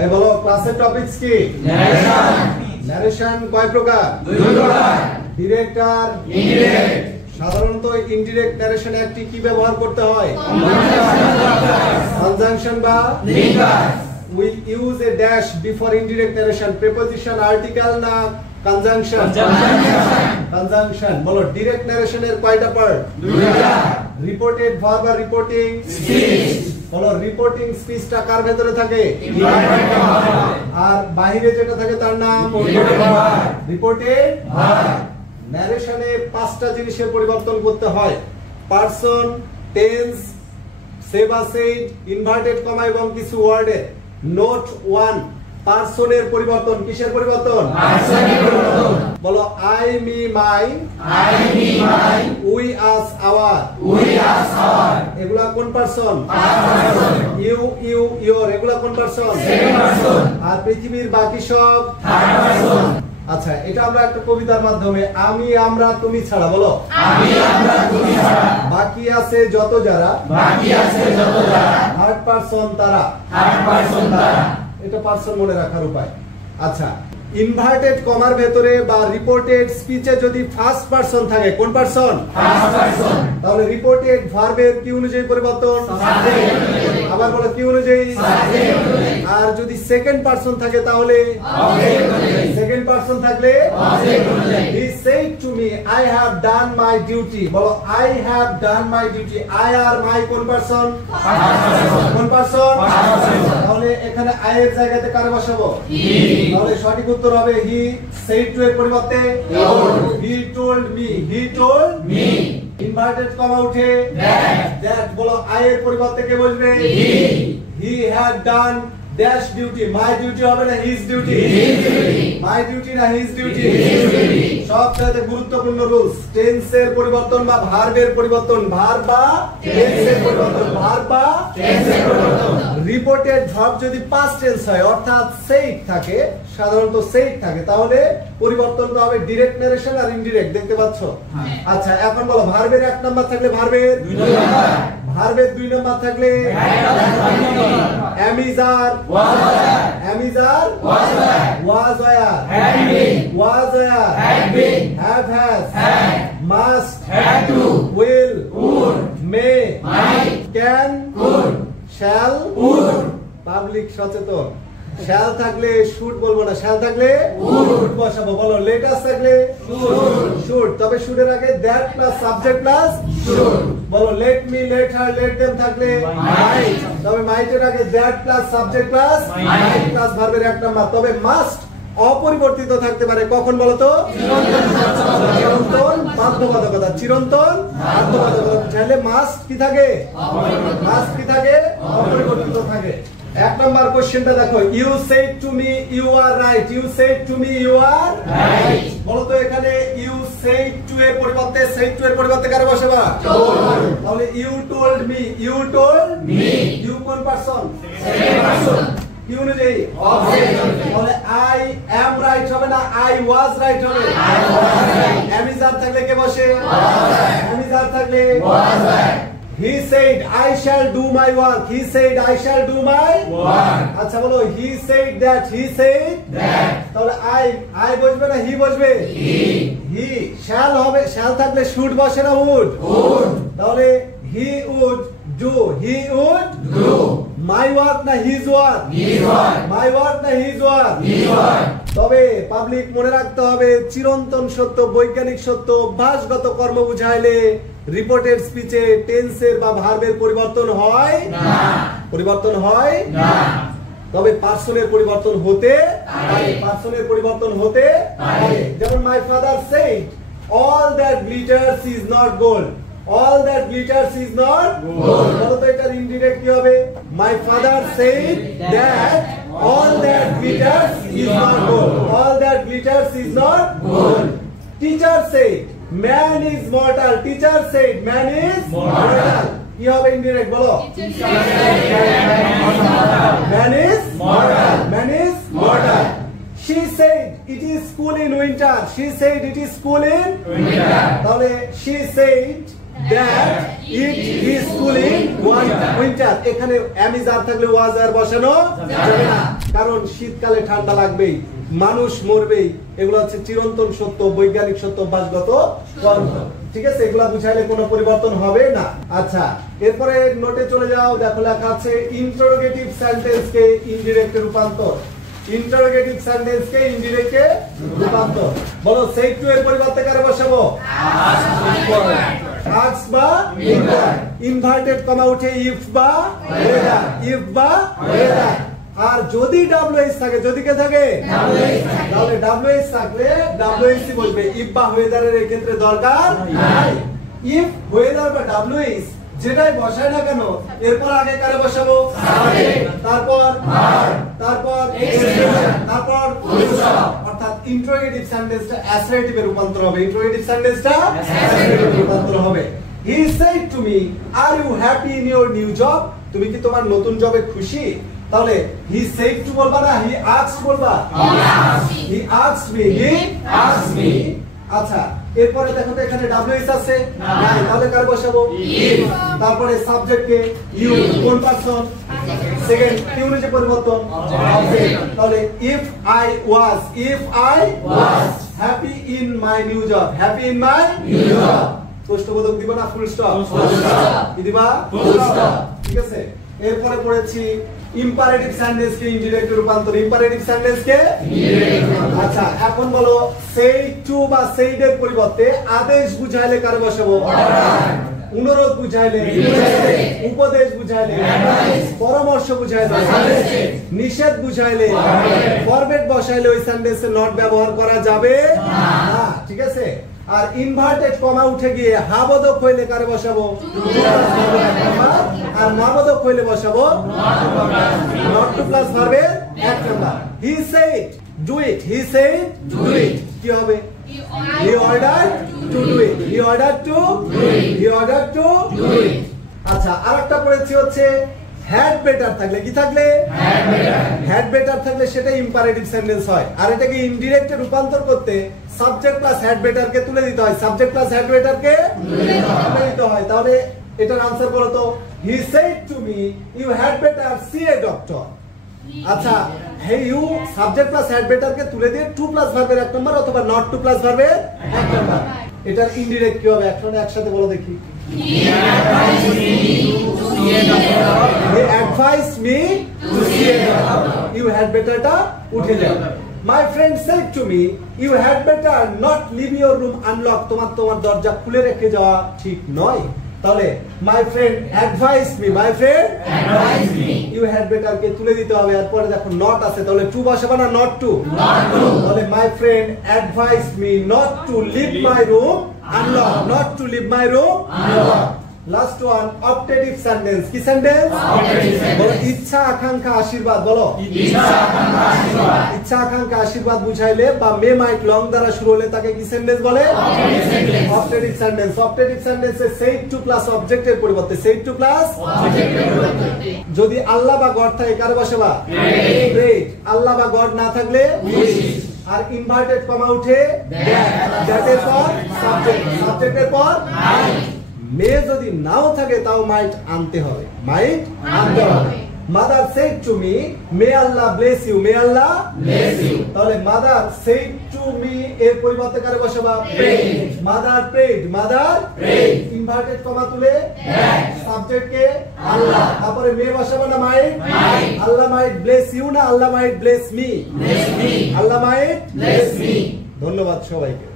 এই বলো ক্লাসের টপিকস কি? ন্যারেশন। ন্যারেশন কয় প্রকার? দুই প্রকার। ডিরেক্ট আর ইনডিরেক্ট। সাধারণত ইনডিরেক্ট ন্যারেশনে একটি কি ব্যবহার করতে হয়? কনজাংশন বা linkers. we use a dash before indirect narration, preposition, article না conjunction? Conjunction. বলো direct narration এর কয়টা পার্ট? দুইটা। reported verb আর reporting স্পিচ। বলো reporting স্পিচটা কার ভেতরে থাকে? Inverted verb. আর বাইরে যেটা থাকে তার নাম রিপোর্টেড ভার্ব। reported verb. ন্যারেশনে পাঁচটা জিনিসের পরিবর্তন করতে হয়: পারসন, টেন্স, সে বা সেই, ইনভার্টেড কমা এবং কিছু ওয়ার্ডের। নোট 1, পারসনের পরিবর্তন। কিসের পরিবর্তন? পারসনের পরিবর্তন। বলো I me my, I me my, we us our. We us our. এগুলা কোন person? First person. You you your এগুলা কোন পারসন? Second person. আর পৃথিবীর বাকি সব থার্ড পারসন। আচ্ছা, এটা আমরা একটা কবিতার মাধ্যমে আমি আমরা তুমি ছাড়া বলো আমি আমরা তুমি ছাড়া বাকি আছে যত যারা, বাকি আছে যত যারা, থার্ড পারসন তারা। থার্ড পারসন তারা। এটা পারসন মনে রাখার উপায়। আচ্ছা, ইনভার্টেড কমার ভেতরে বা রিপোর্টেড স্পিচে যদি ফার্স্ট পারসন থাকে কোন পারসন? First person. তাহলে রিপোর্টেড ভার্বের কি অনুযায়ী পরিবর্তন? সাবজেক্ট অনুযায়ী। আবার বলো কি অনুযায়ী? সাবজেক্ট অনুযায়ী। আর যদি সেকেন্ড পারসন থাকে তাহলে অবজেক্ট অনুযায়ী। সেকেন্ড পারসন থাকলে অবজেক্ট অনুযায়ী। he said to me I have done my duty। বলো I have done my duty। I আর my কোন পারসন? First person. কোন পারসন? First person. তাহলে এখানে I এর জায়গাতে কারে বসাবো? হি। তাহলে সঠিক উত্তর হবে he said to এর পরিবর্তে told। he told me, he told me. Inverted comma উঠে that। বলো I এর পরিবর্তে কে বসবে? he had done dash duty। my duty হবে না his duty? His duty। my duty না his duty? His duty। সবচেয়ে গুরুত্বপূর্ণ রুলস, টেন্সের পরিবর্তন বা ভার্বের পরিবর্তন, ভার্ব বা টেন্সের পরিবর্তন, ভার্ব বা টেন্সের পরিবর্তন। রিপোর্টেড ভার্ব যদি পাস্ট টেন্স হয় অর্থাৎ সেইড থাকে, সাধারণত সেইড থাকে, তাহলে পরিবর্তনটা হবে ডিরেক্ট নারেশন আর ইনডিরেক্ট। দেখতে পাচ্ছো? আচ্ছা, এখন বলো ভার্বের 1 নাম্বার থাকলে ভার্বের 2 নাম্বার। ভার্বের 2 নাম্বার থাকলে am is are, was there, am is are, was there, was where, had been, was where, had been, have has, had, must, had to, will, would, may, might, can, could, shall, would, public সচেতন। shall থাকলে should বলবো না, shall থাকলে would বসাবো। বলো let us থাকলে should, তবে should এর আগে that plus subject plus should। বলো let me, let her, let them থাকলে might, তবে might এর আগে that plus subject plus might plus ভার্বের 1 নাম্বার। তবে must অপরিবর্তিত থাকতে পারে কখন বলো তো? চিরন্তন বাধ্যবাধকতা। চিরন্তন বাধ্যবাধকতা চাইলে must কি থাকে? must কি থাকে? অপরিবর্তিত থাকে। 1 নাম্বার কোশ্চেনটা দেখো, you said to me you are right, you said to me you are right। বলো তো এখানে you said to এর পরিবর্তে said to এর পরিবর্তে কারে বসাবা? told। তাহলে you told me, you told me। you কোন পারসন? Second person. কি অনুযায়ী? অবজেক্ট অনুযায়ী। তাহলে I am right হবে না I was right হবে? I was right। am is are থাকলে কে বসে? was right। am is are থাকলে was right। he said I shall do my work, he said I shall do my work। আচ্ছা বলো he said that, he said that। তাহলে I বসবে না he বসবে? he shall হবে, shall থাকলে should বসে না would? would। তাহলে he would do, he would do। my work না his work? his work। my work না his work? his work। তবে পাবলিক মনে রাখতে হবে চিরন্তন সত্য, বৈজ্ঞানিক সত্য, অভ্যাসগত কর্ম বুঝাইলে রিপোর্টেড স্পিচে টেন্সের বা ভার্বের পরিবর্তন হয় না। পরিবর্তন হয় না। তবে পার্সনের পরিবর্তন হতে পারে, পার্সনের পরিবর্তন হতে পারে। যেমন my father said all that glitters is not gold, all that glitters is not gold। বলো তো এটার ইনডিরেক্ট কি হবে? my father said that all that glitters is not gold, all that glitters is not gold। teacher said man is mortal, teacher said man is mortal। কি হবে indirect বলো? man is mortal, man is mortal। she said it is school in winter, she said it is school in winter। তাহলে she said that it is school in winter। এখানে am is are থাকলে was are বসানো যাবে না। কারণ শীতকালে ঠান্ডা লাগবেই, মানুষ মরবেই, এগুলো হচ্ছে চিরন্তন সত্য, বৈজ্ঞানিক সত্য, অভ্যাসগত কর্ম। ঠিক আছে, এগুলা বুঝাইলে কোনো পরিবর্তন হবে না। আচ্ছা, এরপরে নোটে চলে যাও, দেখো লেখা আছে ইন্টারোগেটিভ সেন্টেন্স কে ইনডিরেক্টে রূপান্তর। ইন্টারোগেটিভ সেন্টেন্স কে ইনডিরেক্টে রূপান্তর। বলো সেই টু এর পরিবর্তে কারে বসাবো? আস্ক বা ইনভার্টেড কমা উঠে ইফ বা ওয়েদার, ইফ বা ওয়েদার। আর যদি ডব্লিউএইচ থাকে, যদি কে থাকে তাহলে ডব্লিউএইচ থাকলে ডব্লিউএইচই বলবে, ইফ বা ওয়েদারের এই ক্ষেত্রে দরকার নাই। ইফ ওয়েদার বা ডব্লিউএইচ যেটাই বসায় না কেন, এরপর আগে কারে বসাবো? তারপর তারপর তারপর অর্থাৎ ইন্টারোগেটিভ সেন্টেন্সটা অ্যাসার্টিভে রূপান্তর হবে। ইন্টারোগেটিভ সেন্টেন্সটা অ্যাসার্টিভে রূপান্তর হবে। He said to me, are you happy in your new job? তুমি কি তোমার নতুন জবে খুশি? তাহলে he said to বলবা না, he asked বলবা? he asked me, he asked me। আচ্ছা, এরপরে দেখো তো এখানে ডব্লিউএইচ আছে নাই, তাহলে কার বসাবো? if। তারপরে সাবজেক্ট কে ইউ, কোন পারসন? সেকেন্ড, কি অনুযায়ী পরিবর্তন? অবজেক্ট। তাহলে if I was happy in my new job, happy in my new job। প্রশ্নবোধক দিব না ফুল স্টপ? কি দিবা? Full stop. ঠিক আছে, এরপরে পড়েছি ইম্পারেটিভ সেন্টেন্স কে ইনডিরেক্ট রূপান্তর। ইম্পারেটিভ সেন্টেন্স কে ইনডিরেক্ট। আচ্ছা, এখন বলো সেই টু বা সেইড এর পরিবর্তে আদেশ বুঝাইলে কারে বসাবো? অনুরোধ বুঝাইলে, উপদেশ বুঝাইলে, পরামর্শ বুঝাইলে, নিষেধ বুঝাইলে, ফরমেট বসাইলে ওই সেন্টেন্সে নট ব্যবহার করা যাবে না। ঠিক আছে, আর ইনভার্টেড কমা উঠে গিয়ে হাবোধক হইলে কারে বসাবো? আর নাবোধক হইলে বসাবো নট টু প্লাস ভার্বের এক number. He said do it, he said do it, কি হবে? He ordered to do it, he ordered to do it, he ordered to do it. আচ্ছা, আরেকটা পড়েছি হচ্ছে হ্যাড বেটার থাকলে, কি থাকলে? হ্যাড বেটার থাকলে সেটা ইম্পারেটিভ সেন্টেন্স হয়। আর এটাকে ইনডিরেক্টে রূপান্তর করতে সাবজেক্ট প্লাস হ্যাড বেটার কে তুলে দিতে হয়, সাবজেক্ট প্লাস হ্যাড বেটার কে তুলে দিতে হয়। তাহলে এটার আনসার বলো তো, he said to me you had better see a doctor. আচ্ছা, he you subject plus had better কে তুলে দিয়ে টু প্লাস ভার্বের এক নাম্বার অথবা নট টু প্লাস ভার্বের এক নাম্বার। এটার ইনডিরেক্ট কি হবে? একসাথে বলো দেখি। He advised me to see a doctor. You had better টা উঠে যাও। My friend said to me, you had better not leave your room unlocked. তোমার দরজা খুলে রেখে যাওয়া ঠিক নয়। তাহলে my friend advised me, my friend advised me, you had better কে তুলে দিতে হবে। এরপরে দেখো নট আছে, তাহলে টু বসাবা না নট টু? তাহলে my friend advised me not to leave my room unlocked, not to leave my room unlocked। Last one, optative sentence. কি সেন্টেন্স? বলো ইচ্ছা আকাঙ্ক্ষা আশীর্বাদ। বলো ইচ্ছা আকাঙ্ক্ষা আশীর্বাদ বুঝাইলে বা মে মাইট লং দ্বারা শুরু হলে তাকে কি সেন্টেন্স বলে? Optative sentence. অপটেটিভ সেন্টেন্সে সেইড টু প্লাস অবজেক্টের পরিবর্তে সেইড টু প্লাস যদি আল্লাহ বা গড থাকে কারে বসাবা? গ্রেট। আল্লাহ বা গড না থাকলে আর ইনভার্টেড কমা উঠে দ্যাট এর পর সাবজেক্ট, সাবজেক্টের পর মে যদি নাও থাকে তাও মাইট আনতে হবে, মাইট আনতে হবে। Mother said to me may Allah bless you, may Allah bless you. তাহলে মাদার সেড টু মি এর পরিবর্তে কারে বসাবা? Mother prayed, mother prayed. Inverted comma তুলে সাবজেক্ট কে আল্লাহ, তারপরে মে বসাবা না মাইট? আল্লাহ মাইট ব্লেস ইউ না আল্লাহ মাইট ব্লেস মি? আল্লাহ মাইট ব্লেস মি। ধন্যবাদ সবাইকে।